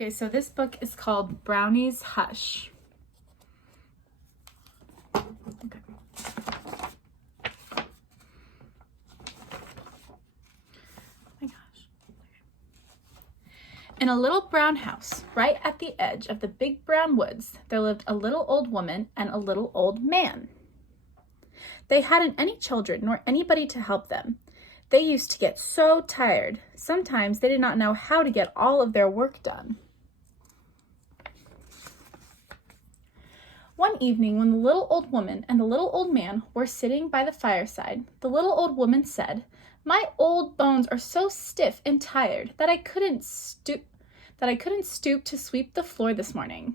Okay, so this book is called Brownie's Hush. Okay. My gosh. In a little brown house, right at the edge of the big brown woods, there lived a little old woman and a little old man. They hadn't any children nor anybody to help them. They used to get so tired. Sometimes they did not know how to get all of their work done. One evening, when the little old woman and the little old man were sitting by the fireside, the little old woman said, "My old bones are so stiff and tired that I couldn't stoop to sweep the floor this morning."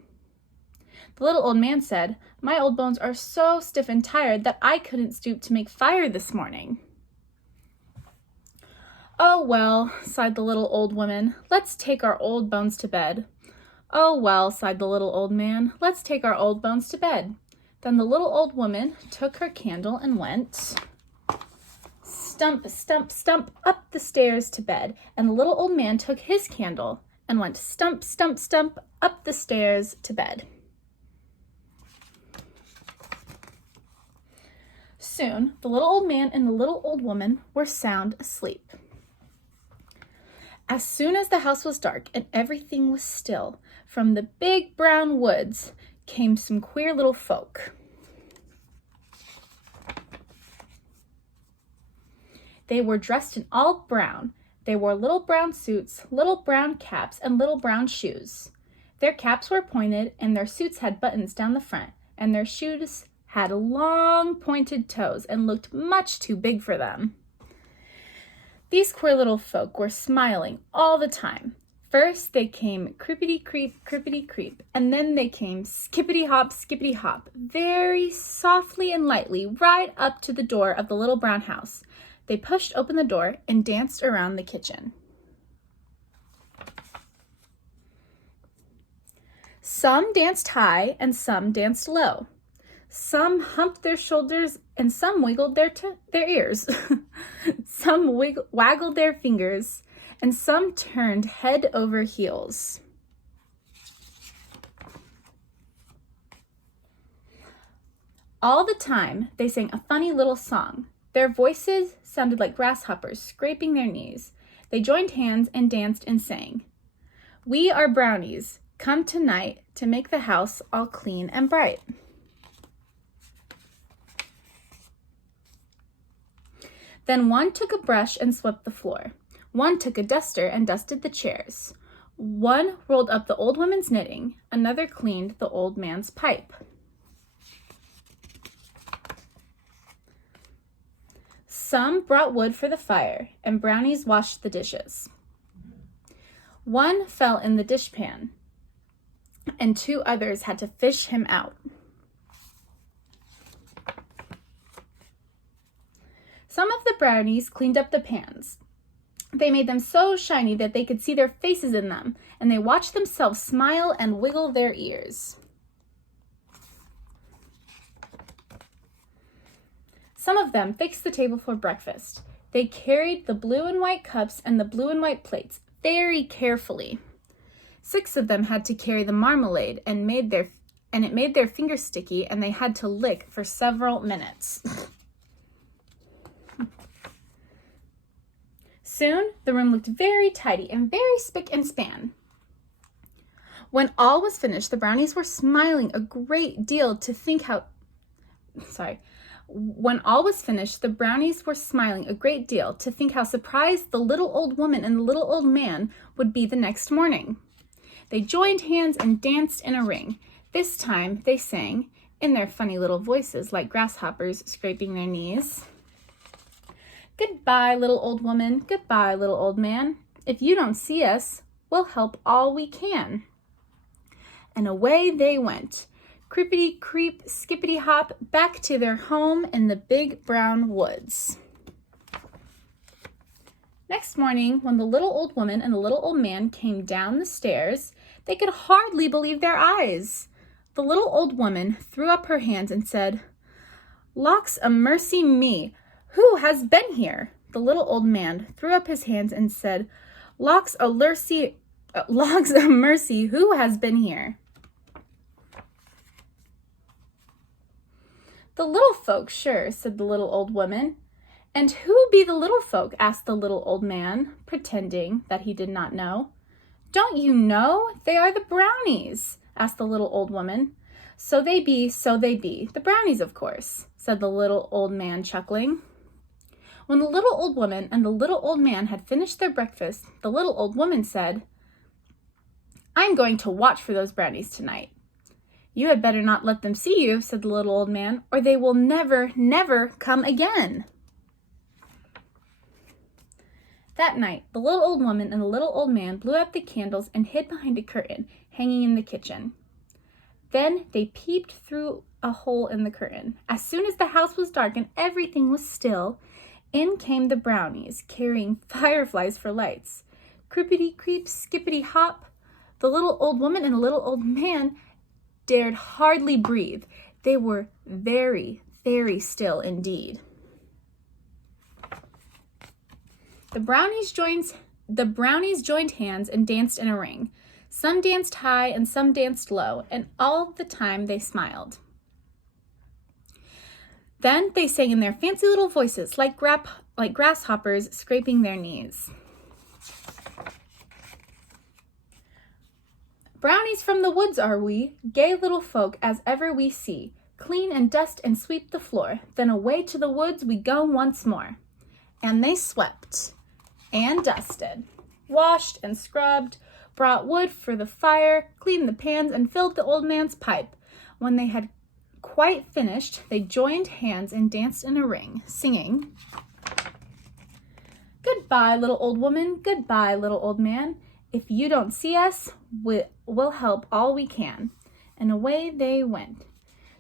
The little old man said, "My old bones are so stiff and tired that I couldn't stoop to make fire this morning." "Oh, well," sighed the little old woman, "let's take our old bones to bed." "Oh, well," sighed the little old man, "let's take our old bones to bed." Then the little old woman took her candle and went stump, stump, stump up the stairs to bed, and the little old man took his candle and went stump, stump, stump up the stairs to bed. Soon, the little old man and the little old woman were sound asleep. As soon as the house was dark and everything was still, from the big brown woods came some queer little folk. They were dressed in all brown. They wore little brown suits, little brown caps, and little brown shoes. Their caps were pointed, and their suits had buttons down the front, and their shoes had long pointed toes and looked much too big for them. These queer little folk were smiling all the time. First they came crippity creep, and then they came skippity hop, very softly and lightly right up to the door of the little brown house. They pushed open the door and danced around the kitchen. Some danced high and some danced low. Some humped their shoulders and some wiggled their ears. Some waggled their fingers and some turned head over heels. All the time they sang a funny little song. Their voices sounded like grasshoppers scraping their knees. They joined hands and danced and sang, "We are brownies, come tonight to make the house all clean and bright." Then one took a brush and swept the floor. One took a duster and dusted the chairs. One rolled up the old woman's knitting. Another cleaned the old man's pipe. Some brought wood for the fire, and brownies washed the dishes. One fell in the dishpan, and two others had to fish him out. Some of the brownies cleaned up the pans. They made them so shiny that they could see their faces in them, and they watched themselves smile and wiggle their ears. Some of them fixed the table for breakfast. They carried the blue and white cups and the blue and white plates very carefully. 6 of them had to carry the marmalade, and it made their fingers sticky, and they had to lick for several minutes. Soon, the room looked very tidy and very spick and span. When all was finished, the brownies were smiling a great deal to think how surprised the little old woman and the little old man would be the next morning. They joined hands and danced in a ring. This time they sang, in their funny little voices like grasshoppers scraping their knees, "Goodbye, little old woman. Goodbye, little old man. If you don't see us, we'll help all we can." And away they went, crippity creep, skippity hop, back to their home in the big brown woods. Next morning, when the little old woman and the little old man came down the stairs, they could hardly believe their eyes. The little old woman threw up her hands and said, "Lawks a mercy me! Who has been here?" The little old man threw up his hands and said, "Lawks a lurcy, logs of mercy, who has been here?" "The little folk, sure," said the little old woman. "And who be the little folk?" asked the little old man, pretending that he did not know. "Don't you know? They are the brownies," asked the little old woman. "So they be, so they be. The brownies, of course," said the little old man, chuckling. When the little old woman and the little old man had finished their breakfast, the little old woman said, "I'm going to watch for those brownies tonight." "You had better not let them see you," said the little old man, "or they will never, never come again." That night, the little old woman and the little old man blew out the candles and hid behind a curtain hanging in the kitchen. Then they peeped through a hole in the curtain. As soon as the house was dark and everything was still, in came the brownies, carrying fireflies for lights. Creepity-creep, skippity-hop. The little old woman and the little old man dared hardly breathe. They were very, very still indeed. The brownies joined hands and danced in a ring. Some danced high and some danced low, and all the time they smiled. Then they sang in their fancy little voices, like grasshoppers scraping their knees. "Brownies from the woods are we, gay little folk as ever we see. Clean and dust and sweep the floor, then away to the woods we go once more." And they swept and dusted, washed and scrubbed, brought wood for the fire, cleaned the pans, and filled the old man's pipe. When they had quite finished, they joined hands and danced in a ring, singing, "Goodbye, little old woman, goodbye, little old man. If you don't see us, we'll help all we can." And away they went,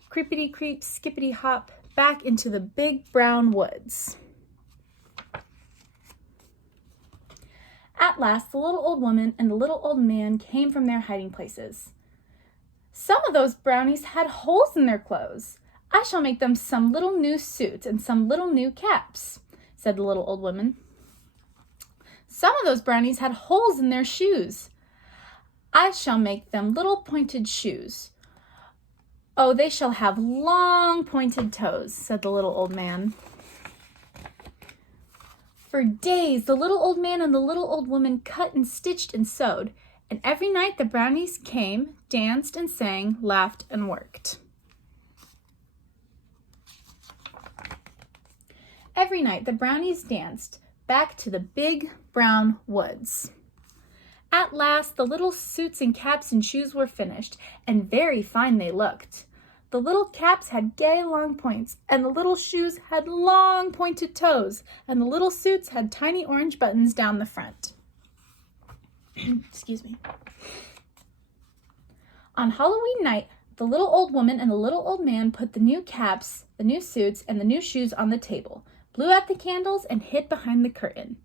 creepity-creep, skippity-hop, back into the big brown woods. At last, the little old woman and the little old man came from their hiding places. "Some of those brownies had holes in their clothes. I shall make them some little new suits and some little new caps," said the little old woman. "Some of those brownies had holes in their shoes. I shall make them little pointed shoes. Oh, they shall have long pointed toes," said the little old man. For days, the little old man and the little old woman cut and stitched and sewed, and every night the brownies came, danced and sang, laughed and worked. Every night the brownies danced back to the big brown woods. At last, the little suits and caps and shoes were finished, and very fine they looked. The little caps had gay long points, and the little shoes had long pointed toes, and the little suits had tiny orange buttons down the front. Excuse me. On Halloween night, the little old woman and the little old man put the new caps, the new suits, and the new shoes on the table, blew out the candles, and hid behind the curtain.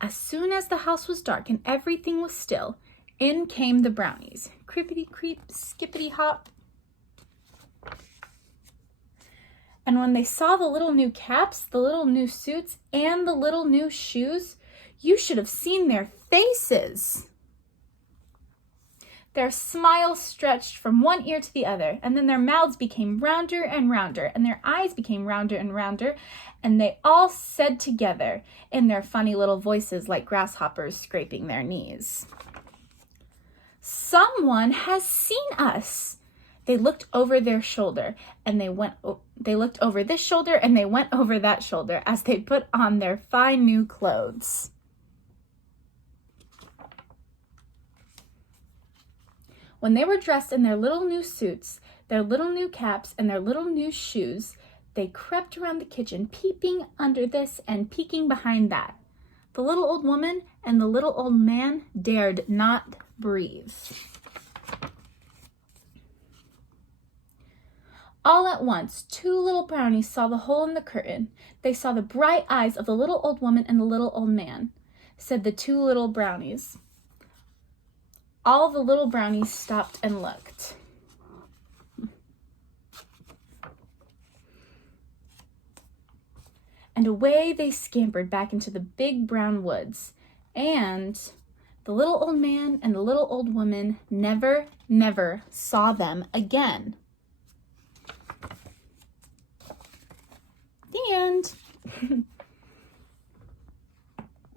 As soon as the house was dark and everything was still, in came the brownies, creepity-creep, skippity-hop. And when they saw the little new caps, the little new suits, and the little new shoes, you should have seen their faces. Their smiles stretched from one ear to the other, and then their mouths became rounder and rounder, and their eyes became rounder and rounder, and they all said together in their funny little voices like grasshoppers scraping their knees, "Someone has seen us." They looked over their shoulder, and they looked over this shoulder, and they went over that shoulder as they put on their fine new clothes. When they were dressed in their little new suits, their little new caps, and their little new shoes, they crept around the kitchen, peeping under this and peeking behind that. The little old woman and the little old man dared not breathe. All at once, two little brownies saw the hole in the curtain. They saw the bright eyes of the little old woman and the little old man, said the two little brownies. All the little brownies stopped and looked. And away they scampered back into the big brown woods. And The little old man and the little old woman never saw them again. The end.